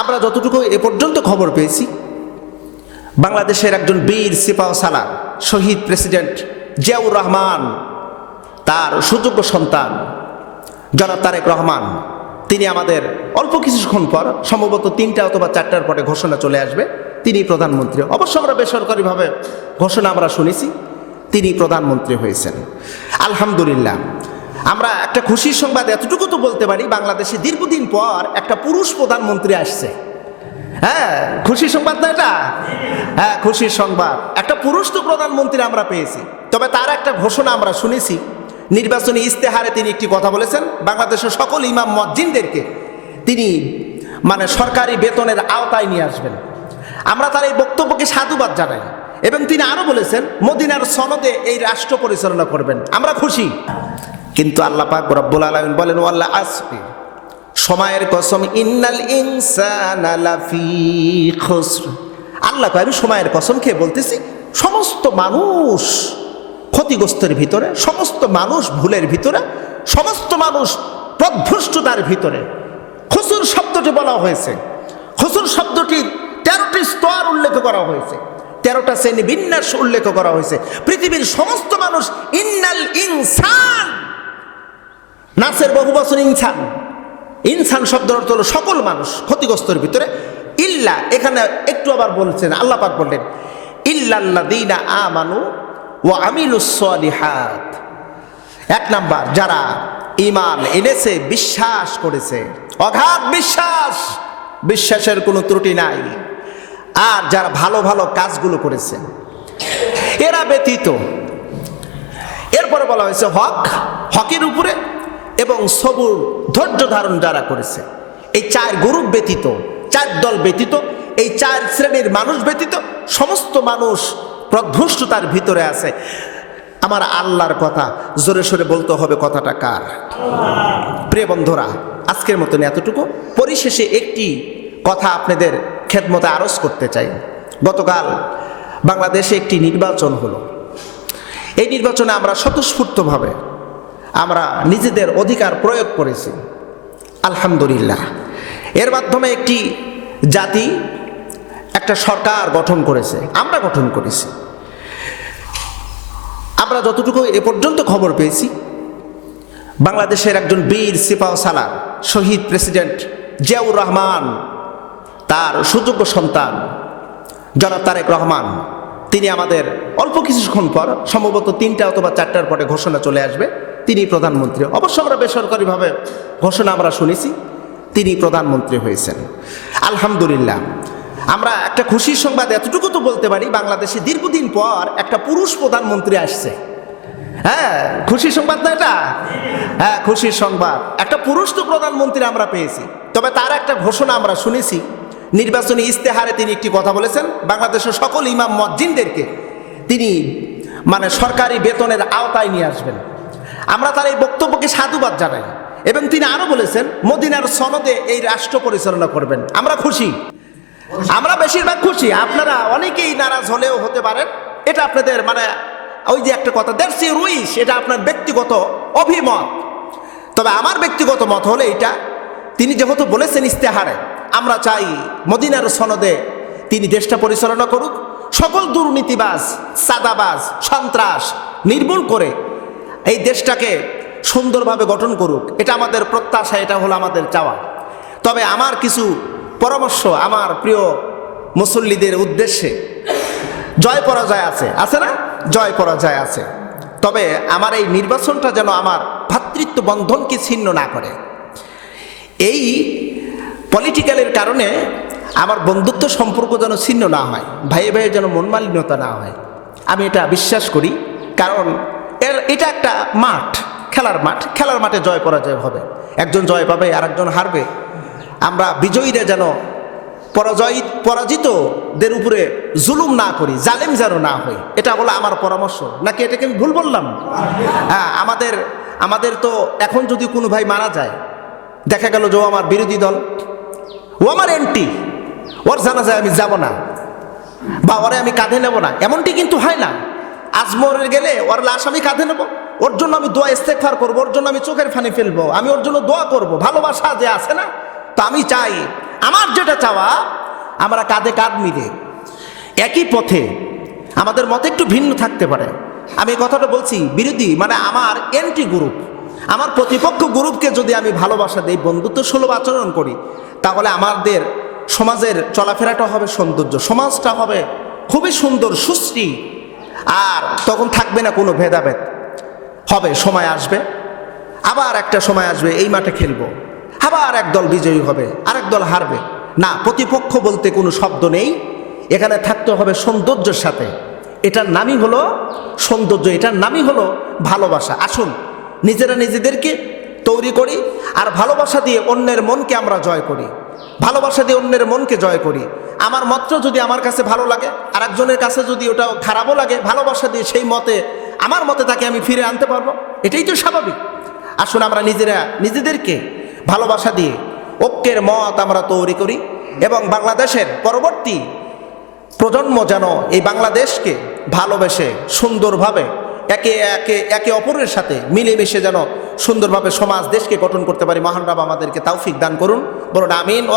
আমরা যতটুকু এ পর্যন্ত খবর পেয়েছি, বাংলাদেশের একজন বীর সিপাহসালার শহীদ প্রেসিডেন্ট জিয়াউর রহমান, তার সুযোগ্য সন্তান জনাব তারেক রহমান, তিনি আমাদের অল্প কিছুক্ষণ পর, সম্ভবত 3টা অথবা 4টার পরে ঘোষণা চলে আসবে, তিনি প্রধানমন্ত্রী। অবশ্য আমরা বেসরকারিভাবে ঘোষণা আমরা শুনেছি, তিনি প্রধানমন্ত্রী হয়েছেন। আলহামদুলিল্লাহ। আমরা একটা খুশির সংবাদ এতটুকু তো বলতে পারি, বাংলাদেশে দীর্ঘদিন পর একটা পুরুষ প্রধানমন্ত্রী আসছে। হ্যাঁ, খুশির সংবাদ না এটা? হ্যাঁ, খুশির সংবাদ। একটা পুরুষ তো প্রধানমন্ত্রী আমরা পেয়েছি। তবে তার একটা ঘোষণা আমরা শুনেছি, নির্বাচনী ইস্তেহারে তিনি একটি কথা বলেছেন, বাংলাদেশের সকল ইমাম মুয়াজ্জিনদেরকে তিনি সরকারি বেতনের আওতায় নিয়ে আসবেন। আমরা তার এই বক্তব্যকে সাধুবাদ জানাই। এবং তিনি আরো বলেছেন, মদিনার সনদে এই রাষ্ট্র পরিচালনা করবেন। আমরা খুশি। কিন্তু আল্লাহ পাক রব্বুল আলামিন বলেন, ওয়াল্লাহ আসফি, সময়ের কসম, ইন্নাল ইনসানা লাফি খুসর। আল্লাহ কয়, আমি সময়ের কসম খেয়ে বলতেছি, সমস্ত মানুষ ক্ষতিগ্রস্তের ভিতরে, সমস্ত মানুষ ভুলের ভিতরে, সমস্ত মানুষ পথভ্রষ্টতার ভিতরে। খুসুর শব্দটি বলা হয়েছে, খুসুর শব্দটির 13টি স্তর উল্লেখ করা হয়েছে, 13টা শ্রেণী বিন্যাস উল্লেখ করা হয়েছে। পৃথিবীর সমস্ত মানুষ, ইন্নাল ইনসান, নাসের বহু বছর ইনসান, ইনসান শব্দের অর্থ হলো সকল মানুষ ক্ষতিগ্রস্তের ভিতরে। ইল্লা, এখানে একটু আবার বলছেন, আল্লাহ পাক বললেন, ইল্লাল্লাযীনা আমানু ওয়া আমিলুস সালিহাত। 1 নাম্বার, যারা ঈমান এনেছে, বিশ্বাস করেছে, অগাধ বিশ্বাস, বিশ্বাসের কোনো ত্রুটি নাই, আর যারা ভালো ভালো কাজগুলো করেছে, এরা ব্যতীত। এরপরে বলা হয়েছে হকের উপরে এবং সবুর, ধৈর্য ধারণ যারা করেছে। এই 4 গ্রুপ ব্যতীত, 4 দল ব্যতীত, এই 4 শ্রেণীর মানুষ ব্যতীত সমস্ত মানুষ পথভ্রষ্টতার ভিতরে আছে। আমার আল্লাহর কথা জোরে সোরে বলতে হবে, কথাটা কার? প্রিয় বন্ধুরা, আজকের মতন এতটুকু। পরিশেষে একটি কথা আপনাদের খেদমতে আরজ করতে চাই। গতকাল বাংলাদেশে একটি নির্বাচন হলো। এই নির্বাচনে আমরা স্বতঃস্ফূর্তভাবে আমরা নিজেদের অধিকার প্রয়োগ করেছি, আলহামদুলিল্লাহ। এর মাধ্যমে একটি জাতি, একটা সরকার গঠন করেছে, আমরা গঠন করেছি। আমরা যতটুকু এ পর্যন্ত খবর পেয়েছি, বাংলাদেশের একজন বীর সিপাহসালার শহীদ প্রেসিডেন্ট জিয়াউর রহমান, তার সুযোগ্য সন্তান জনাব তারেক রহমান, তিনি আমাদের অল্প কিছুক্ষণ পর, সম্ভবত 3টা অথবা 4টার পরে ঘোষণা চলে আসবে, তিনি প্রধানমন্ত্রী। অবশ্য আমরা বেসরকারিভাবে ঘোষণা আমরা শুনেছি, তিনি প্রধানমন্ত্রী হয়েছেন। আলহামদুলিল্লাহ। আমরা একটা খুশির সংবাদ এতটুকু তো বলতে পারি, বাংলাদেশে দীর্ঘদিন পর একটা পুরুষ প্রধানমন্ত্রী আসছে। হ্যাঁ, খুশির সংবাদ না এটা? হ্যাঁ, খুশির সংবাদ। একটা পুরুষ তো প্রধানমন্ত্রী আমরা পেয়েছি। তবে তার একটা ঘোষণা আমরা শুনেছি, নির্বাচনী ইস্তেহারে তিনি একটি কথা বলেছেন, বাংলাদেশের সকল ইমাম মুয়াজ্জিনদেরকে তিনি সরকারি বেতনের আওতায় নিয়ে আসবেন। আমরা তার এই বক্তব্যকে সাধুবাদ জানাই। এবং তিনি আরো বলেছেন, মদিনার সনদে এই রাষ্ট্র পরিচালনা করবেন। আমরা খুশি, আমরা বেশিরভাগ খুশি। আপনারা অনেকেই নারাজ হলেও হতে পারেন, এটা আপনাদের ওই যে একটা কথা, দ্যাটস ইউর উইশ, এটা আপনার ব্যক্তিগত অভিমত। তবে আমার ব্যক্তিগত মত হলো এইটা, তিনি যেহেতু বলেছেন ইস্তেহারে, আমরা চাই মদিনার সনদে তিনি দেশটা পরিচালনা করুক, সকল দুর্নীতিবাজ, সাদাবাজ, সন্ত্রাস নির্মূল করে এই দেশটাকে সুন্দরভাবে গঠন করুক। এটা আমাদের প্রত্যাশা, এটা হলো আমাদের চাওয়া। তবে আমার কিছু পরামর্শ আমার প্রিয় মুসল্লিদের উদ্দেশ্যে। জয় পরাজয় আছে, আছে না? জয় পরাজয় আছে। তবে আমার এই নির্বাচনটা যেন আমার ভ্রাতৃত্ব বন্ধনকে ছিন্ন না করে। এই পলিটিক্যালের কারণে আমার বন্ধুত্ব সম্পর্ক যেন ছিন্ন না হয়, ভাইয়ে ভাইয়ে যেন মনমালিন্যতা না হয়, আমি এটা বিশ্বাস করি। কারণ এটা একটা মাঠ, খেলার মাঠ, খেলার মাঠে জয় পরাজয় হবে, একজন জয় পাবে আর একজন হারবে। আমরা বিজয়ীরা যেন পরাজিতদের উপরে জুলুম না করি, জালেম যেন না হই, এটা হলো আমার পরামর্শ। নাকি এটাকে আমি ভুল বললাম? হ্যাঁ, আমাদের তো এখন যদি কোনো ভাই মারা যায়, দেখা গেল যে আমার বিরোধী দল, ও আমার এন্টি, ওর জানাজায় আমি যাব না বা ওরে আমি কাঁধে নেব না, এমনটি কিন্তু হয় না। আজ মরে গেলে ওর লাশ আমি কাঁধে নেব, ওর জন্য আমি দোয়া ইস্তেগফার করবো, ওর জন্য আমি চোখের পানি ফেলবো, আমি ওর জন্য দোয়া করব, ভালোবাসা যে আছে না। তো আমি চাই আমার যেটা চাওয়া, আমরা কাঁধে কাঁধ মিলে একই পথে, আমাদের মতে একটু ভিন্ন থাকতে পারে। আমি এই কথাটা বলছি বিরোধী, মানে আমার এন্টি গ্রুপ, আমার প্রতিপক্ষ গ্রুপকে যদি আমি ভালোবাসা দিই, বন্ধুত্ব সুলভ আচরণ করি, তাহলে আমাদের সমাজের চলাফেরাটা হবে সৌন্দর্য, সমাজটা হবে খুবই সুন্দর সুশ্রী, আর তখন থাকবে না কোনো ভেদাভেদ। হবে সময় আসবে, আবার একটা সময় আসবে এই মাঠে খেলবো, আবার এক দল বিজয়ী হবে, আরেক দল হারবে। না, প্রতিপক্ষ বলতে কোনো শব্দ নেই, এখানে থাকতে হবে সৌন্দর্যের সাথে। এটার নামই হলো সৌন্দর্য, এটার নামই হলো ভালোবাসা। আসুন নিজেরা নিজেদেরকে তৈরি করি, আর ভালোবাসা দিয়ে অন্যের মনকে আমরা জয় করি, ভালোবাসা দিয়ে অন্যের মনকে জয় করি। আমার মতটা যদি আমার কাছে ভালো লাগে, আর একজনের কাছে যদি ওটা খারাপও লাগে, ভালোবাসা দিয়ে সেই মতে, আমার মতে তাকে আমি ফিরে আনতে পারবো, এটাই তো স্বাভাবিক। আসুন আমরা নিজেরা নিজেদেরকে ভালোবাসা দিয়ে ঐক্যের মত আমরা তৈরি করি, এবং বাংলাদেশের পরবর্তী প্রজন্ম যেন এই বাংলাদেশকে ভালোবেসে সুন্দরভাবে একে অপরের সাথে মিলেমিশে যেন সুন্দরভাবে সমাজ দেশকে গঠন করতে পারি। মহান রব আমাদেরকে তৌফিক দান করুন, বলুন আমিন। ও